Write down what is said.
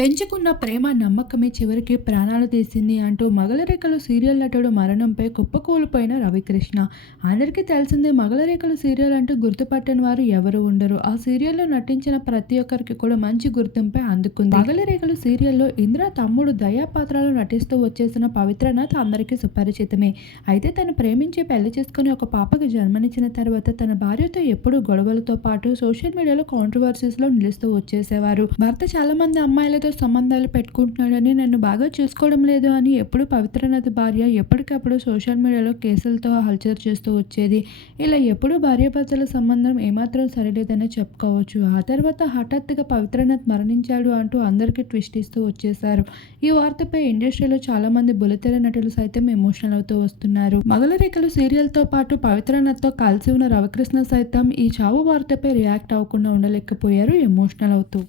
పెంచుకున్న ప్రేమ నమ్మకమే చివరికి ప్రాణాలు తీసింది అంటూ మగలరేఖలు సీరియల్ నటుడు మరణంపై కుప్పకూలిపోయిన రవికృష్ణ. అందరికీ తెలిసిందే మగలరేఖలు సీరియల్ అంటూ గుర్తుపట్టని వారు ఎవరు ఉండరు. ఆ సీరియల్లో నటించిన ప్రతి ఒక్కరికి కూడా మంచి గుర్తింపే అందుకుంది. మగలరేఖలు సీరియల్లో ఇంద్ర తమ్ముడు దయా పాత్రలో నటిస్తూ వచ్చేసిన పవిత్రనాథ్ అందరికీ సుపరిచితమే. అయితే తను ప్రేమించి పెళ్ళి చేసుకుని ఒక పాపకు జన్మనిచ్చిన తర్వాత తన భార్యతో ఎప్పుడూ గొడవలతో పాటు సోషల్ మీడియాలో కాంట్రవర్సీస్లో నిలుస్తూ వచ్చేసేవారు. భర్త చాలా మంది అమ్మాయిలతో సంబంధాలు పెట్టుకుంటున్నాడని నన్ను బాగా చూసుకోవడం లేదు అని ఎప్పుడు పవిత్రనాథ్ భార్య ఎప్పటికప్పుడు సోషల్ మీడియాలో కేసులతో హల్చల్ చేస్తూ వచ్చేది. ఇలా ఎప్పుడు భార్యాభర్తల సంబంధం ఏమాత్రం సరిలేదని చెప్పుకోవచ్చు. ఆ తర్వాత హఠాత్తుగా పవిత్రనాథ్ మరణించాడు అంటూ అందరికీ ట్విస్ట్ ఇస్తూ వచ్చేశారు. ఈ వార్తపై ఇండస్ట్రీలో చాలా మంది బులితెర నటులు సైతం ఎమోషనల్ అవుతూ వస్తున్నారు. మగల రేఖలు సీరియల్ పాటు పవిత్రనాథ్తో కలిసి ఉన్న రవికృష్ణ సైతం ఈ చావు వార్తపై రియాక్ట్ అవ్వకుండా ఉండలేకపోయారు ఎమోషనల్ అవుతూ